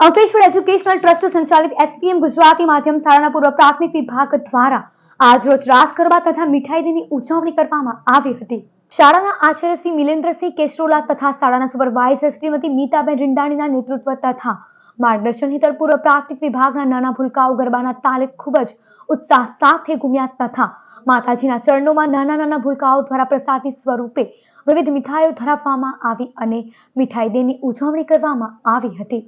Ankleshwar educational trust સંચાલિત SPM Gujarati માધ્યમ શાળાના પૂર્વ પ્રાથમિક વિભાગ દ્વારા આજરોજ રાસ ગરબા તથા મીઠાઈ દીની ઉજવણી કરવામાં આવી હતી. શાળાના આચાર્ય શ્રી મિલેન્દ્રસિંહ કેશરોલા તથા શાળાના સુપરવાઇઝર શ્રીમતી મીતાબેન રિંડાણીના નેતૃત્વ તથા માર્ગદર્શન હેઠળ પૂર્વ પ્રાથમિક વિભાગના નાના ભૂલકાઓ ગરબાના તાલે ખૂબ જ ઉત્સાહ સાથે ઘૂમ્યા તથા માતાજીના ચરણોમાં નાના નાના ભૂલકાઓ દ્વારા પ્રસાદી સ્વરૂપે વિવિધ મીઠાઈઓ ધરાવવામાં આવી અને મીઠાઈ દેની ઉજવણી કરવામાં આવી હતી.